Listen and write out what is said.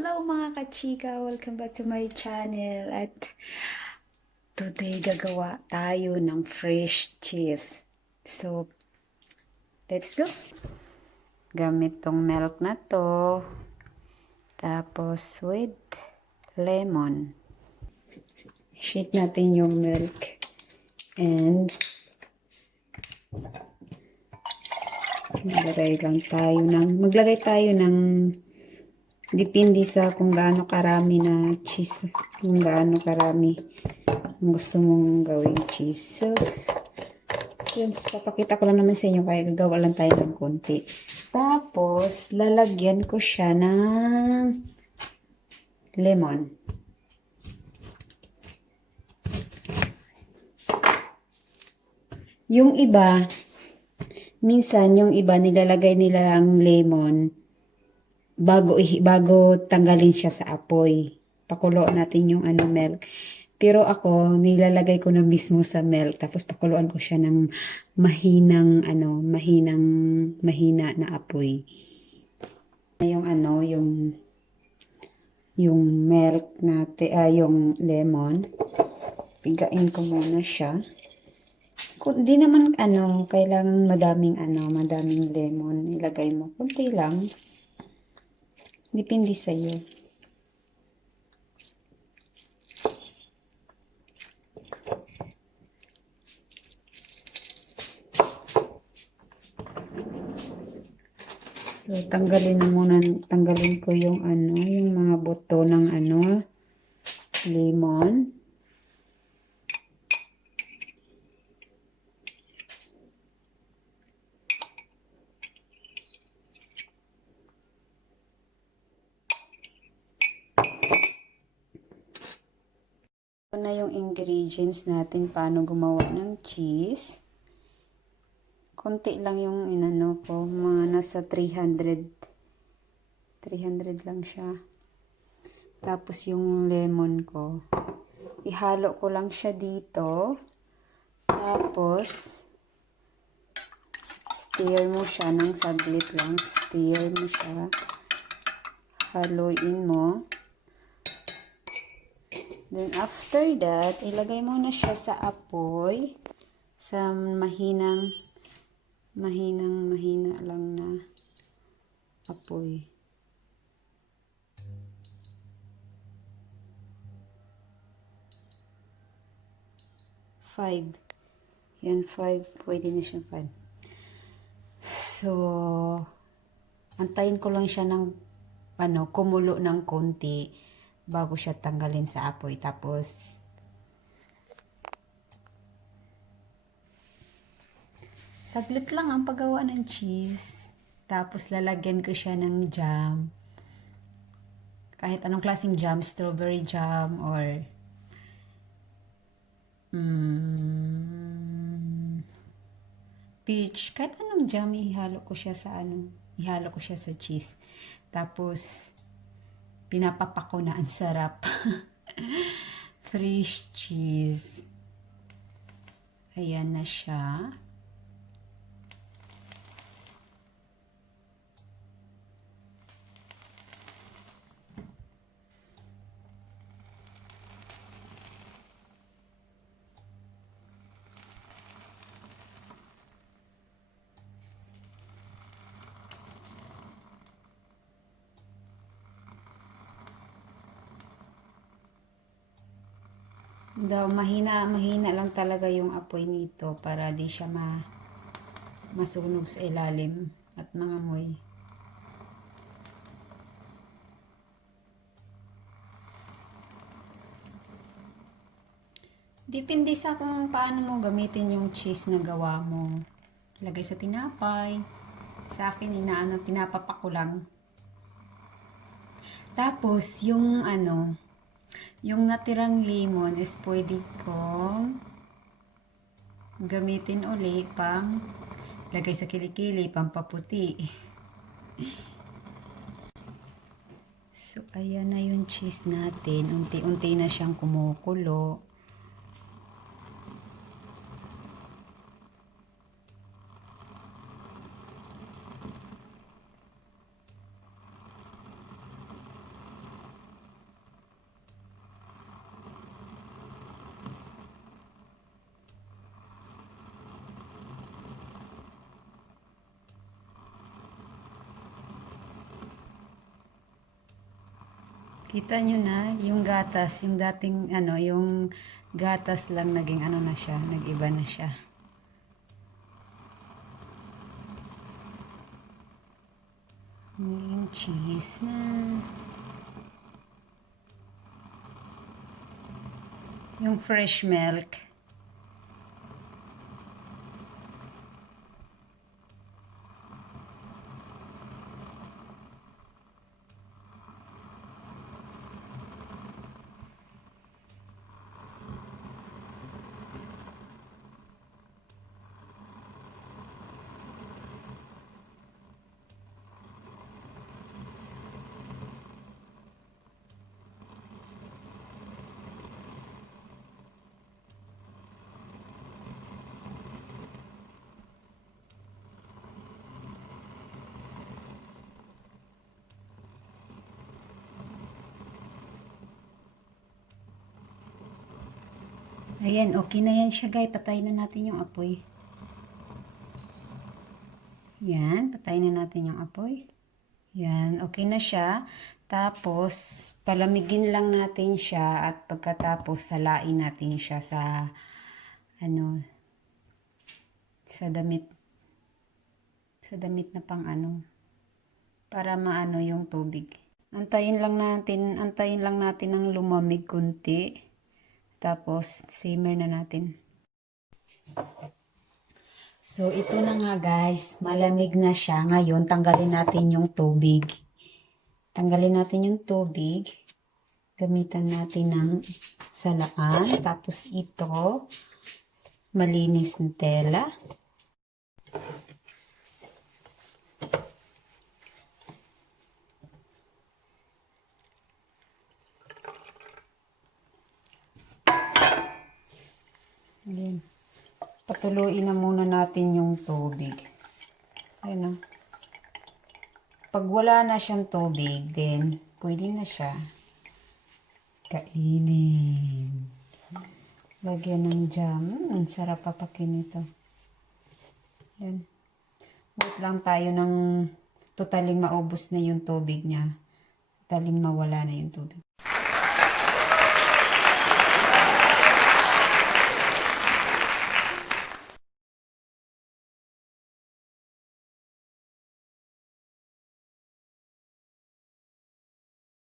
Hello mga kachika! Welcome back to my channel. At today gagawa tayo ng fresh cheese. So, let's go! Gamit tong milk na to. Tapos with lemon. Shake natin yung milk. And maglagay tayo ng depende sa kung gaano karami na cheese, kung gaano karami gusto mong gawing cheese. So, yun, papakita ko lang naman sa inyo kaya gagawa lang tayo ng konti. Tapos, lalagyan ko siya ng lemon. Yung iba, minsan yung iba nilalagay nila ang lemon bago tanggalin siya sa apoy. Pakuloan natin yung milk. Pero ako, nilalagay ko na mismo sa milk. Tapos pakuluan ko siya ng mahina na apoy. Yung milk natin, yung lemon. Pigain ko muna siya. Hindi naman kailangan madaming lemon. Ilagay mo. Kunti lang. Depende sa iyo. So, tanggalin ko yung yung mga buto ng lemon. Ito na yung ingredients natin paano gumawa ng cheese. Konti lang yung ko, mga nasa 300 lang siya. Tapos yung lemon ko, ihalo ko lang siya dito. Tapos stir mo siya ng saglit lang. Stir mo siya. Haluin mo. Then, after that, ilagay mo na siya sa apoy. Sa mahina lang na apoy. 5. Yan, 5. Pwede na siya 5. So, antayin ko lang siya ng kumulo ng konti bago siya tanggalin sa apoy. Tapos, saglit lang ang paggawa ng cheese. Tapos, lalagyan ko siya ng jam. Kahit anong klaseng jam, strawberry jam or peach. Kahit anong jam, ihalo ko siya sa cheese. Tapos, pinapapak ko na, ang sarap. Fresh cheese. Ayan na siya. Mahina lang talaga yung apoy nito para di siya masunog sa ilalim at mangamoy. Depende sa kung paano mo gamitin yung cheese na gawa mo. Lagay sa tinapay. Sa akin, pinapapak ko lang. Tapos, yung natirang lemon is pwede kong gamitin uli pang lagay sa kilikili, pampaputi. So, ayan na yung cheese natin. Unti-unti na siyang kumukulo. Kita nyo na, yung gatas, yung dating, yung gatas lang naging na siya, nag-iba na siya. Yung cheese na. Yung fresh milk. Ayan, okay na yan siya guys. Patayin na natin yung apoy. Yan, patayin na natin yung apoy. Yan, okay na siya. Tapos, palamigin lang natin siya at pagkatapos salain natin siya sa sa damit na pang para maano yung tubig. Antayin lang natin ng lumamig kunti. Tapos, simmer na natin. So, ito na nga guys. Malamig na siya. Ngayon, tanggalin natin yung tubig. Tanggalin natin yung tubig. Gamitan natin ng salaan. Tapos, ito, malinis na tela. Ayan. Patuluin na muna natin yung tubig. Ayan o. Pag wala na siyang tubig, then pwede na siya kainin. Lagyan ng jam. Ang sarap papakin ito. Ayan. Wait lang tayo ng totaling maubos na yung tubig niya. Totaling mawala na yung tubig.